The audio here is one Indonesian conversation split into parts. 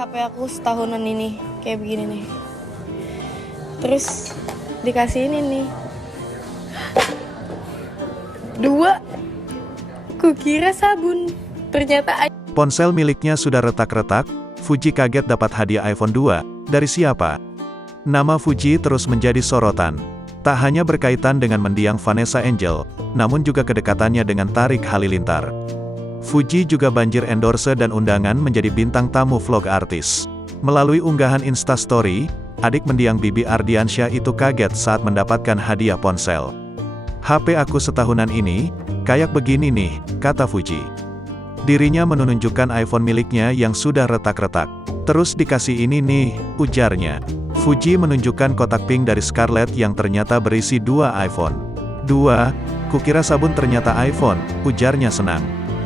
HP aku setahunan ini kayak begini nih. Terus dikasih ini nih 2. Kukira sabun, ternyata Ponsel miliknya sudah retak-retak. Fuji kaget dapat hadiah iPhone 2. Dari siapa? Nama Fuji terus menjadi sorotan. Tak hanya berkaitan dengan mendiang Vanessa Angel, namun juga kedekatannya dengan Tarik Halilintar. Fuji juga banjir endorse dan undangan menjadi bintang tamu vlog artis. Melalui unggahan Instastory, adik mendiang Bibi Ardiansyah itu kaget saat mendapatkan hadiah ponsel. HP aku setahunan ini, kayak begini nih, kata Fuji. Dirinya menunjukkan iPhone miliknya yang sudah retak-retak. Terus dikasih ini nih, ujarnya. Fuji menunjukkan kotak pink dari Scarlett yang ternyata berisi 2 iPhone. 2, kukira sabun ternyata iPhone, ujarnya senang.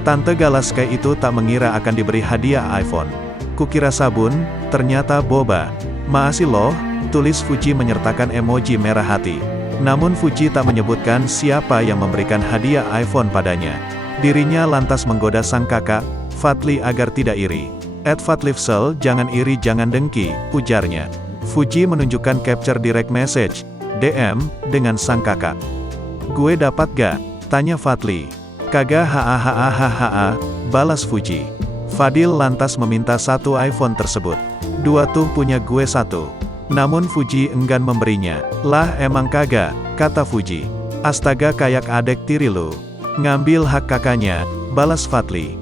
Tante Galaskay itu tak mengira akan diberi hadiah iPhone. Kukira sabun, ternyata boba. Makasih loh, tulis Fuji menyertakan emoji merah hati. Namun Fuji tak menyebutkan siapa yang memberikan hadiah iPhone padanya. Dirinya lantas menggoda sang kakak, Fadly agar tidak iri. @Fadlifsel, jangan iri jangan dengki, ujarnya. Fuji menunjukkan capture direct message, DM, dengan sang kakak. Gue dapat gak? Tanya Fadly. Kagak hahaha, balas Fuji. Fadil lantas meminta 1 iPhone tersebut. 2 tuh punya gue 1. Namun Fuji enggan memberinya. Lah emang kagak, kata Fuji. Astaga kayak adek tiri lu. Ngambil hak kakaknya, balas Fadly.